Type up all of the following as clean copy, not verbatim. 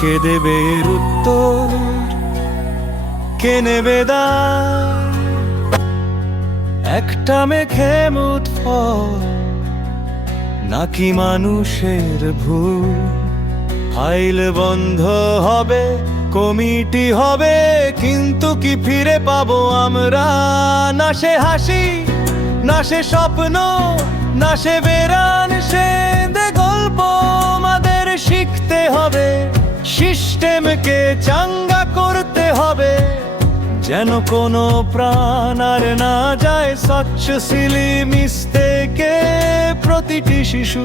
কে দেবে এর উত্তর, কে নেবে দায়? একটা মেঘে মুঠ ফল নাকি মানুষের ভুল? ফাইল বন্ধ হবে, কমিটি হবে, কিন্তু কি ফিরে পাবো আমরা? না সে হাসি, না সে স্বপ্ন, না সে বেরান, সে গল্প আমাদের শিখতে হবে। সিস্টেমকে চাঙ্গা করতে হবে, যেন কোনো প্রাণ আর না যায় স্বচ্ছ সিলি মিস্টেকে। প্রতিটি শিশু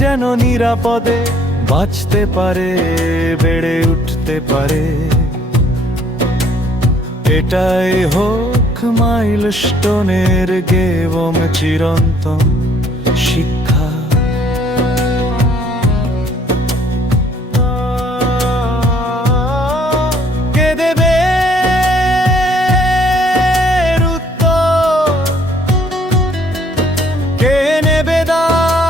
যেন নিরাপদে বাঁচতে পারে, বেড়ে উঠতে পারে। এটাই হোক মাইলস্টোনের গেবম চিরন্তন শিক্ষা। কে দেবে উত্তর, কে নেবে দায়?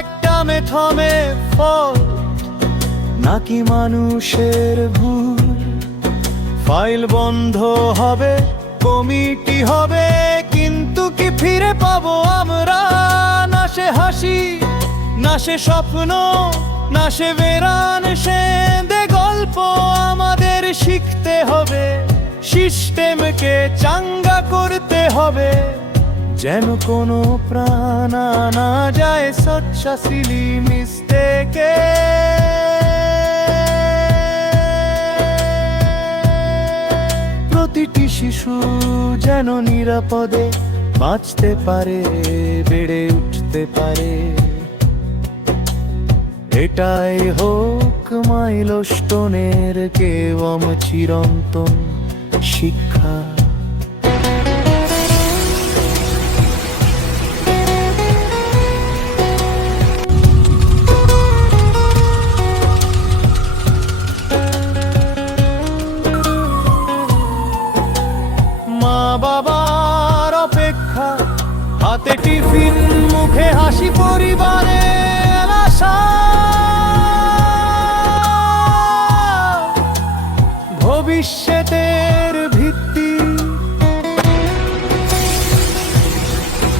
একটা মেথমে ফল নাকি মানুষের ভুল? ফাইল বন্ধ হবে, কমিটি হবে, কিন্তু কি ফিরে পাবো আমরা? না সে হাসি, না সে স্বপ্ন, না সে বেরান, সে গল্প আমাদের শিখতে হবে। সিস্টেমকে চাঙ্গা করতে হবে, যেন কোনো প্রাণ না যায় স্বচ্ছ সিলি মিস্টেকে। প্রতিটি শিশু যেন নিরাপদে বাঁচতে পারে, বেড়ে উঠতে পারে। এটাই হোক মাইলস্টোনের গেবম চিরন্তন শিক্ষা। বাবার অপেক্ষা, হাতে টিফিন, মুখে হাসি, পরিবারের আশা। ভবিষ্যতের ভিত্তি,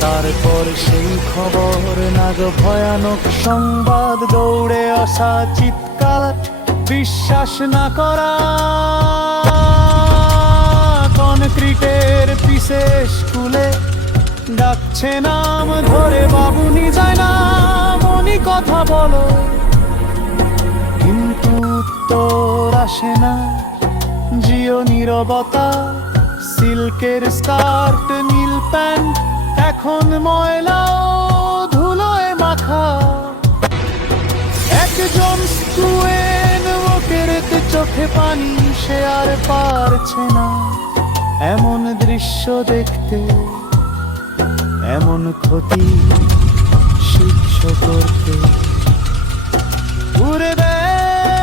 তারপর সেই খবর নাগ ভয়ানক সংবাদ, দৌড়ে আসা, চিৎকার, বিশ্বাস না করা। কনক্রিটের পিসে স্কুলে ডাকছে নাম ধরে, বাবুনি যায় না, মনি কথা বলো, কিন্তু উত্তর আসে না। জিও নীরবতা, সিল্কের স্কার্ট, নীল প্যান্ট এখন ময়লা ধুলোয় মাখা। একজন স্টুডেন্ট মুখের চোখে পানি, সে আর পারছে না এমন দৃশ্য দেখতে, এমন ক্ষতি শিক্ষ করতে। পূর্বের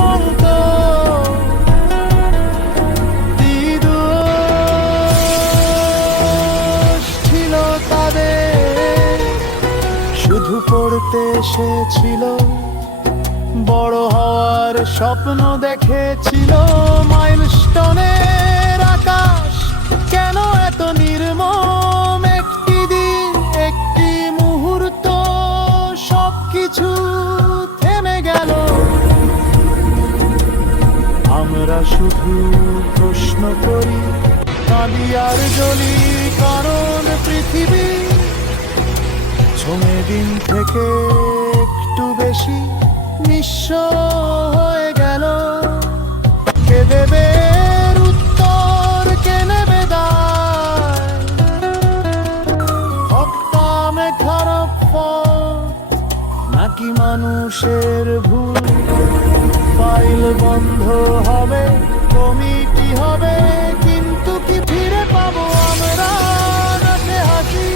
মতো দিদোষ ছিল তাদের, শুধু পড়তে এসেছিল, বড় হওয়ার স্বপ্ন দেখেছিল। মাইলস্টোনের আকাশ কেন এত নির্মম? একটি দিন, একটি মুহূর্ত, সবকিছু থেমে গেল। আমরা শুধু প্রশ্ন করি, কাঁদি আর জ্বলি, কারণ পৃথিবী ছমে দিন থেকে একটু বেশি নিঃস্ব হয়ে গেল। কে দেবে উত্তর, কে নেবে দায়? হকামে খারাপ পথ নাকি মানুষের ভুল? ফাইল বন্ধ হবে, কমিটি হবে, কিন্তু কি ফিরে পাবো আমরা? না সে হাসি,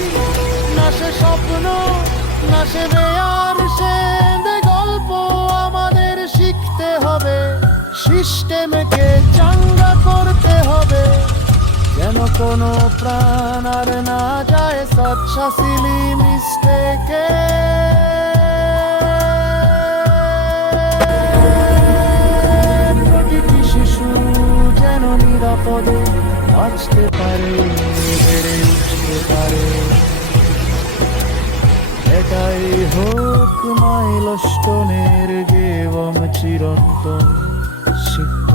না সে স্বপ্ন, না সে বেয়ার, সে গল্প আমাদের শিখতে হবে। সিস্টেমকে চাঙ্গা করতে হবে, যেন কোনো প্রাণ আর না যায় স্বচ্ছ সিলি মিস্টেকে। নিরাপদে বাঁচতে পারে, বেড়ে উঠতে পারে। এটাই হোক মাইলস্টোনের জীবন চিরন্তন শিক্ষা।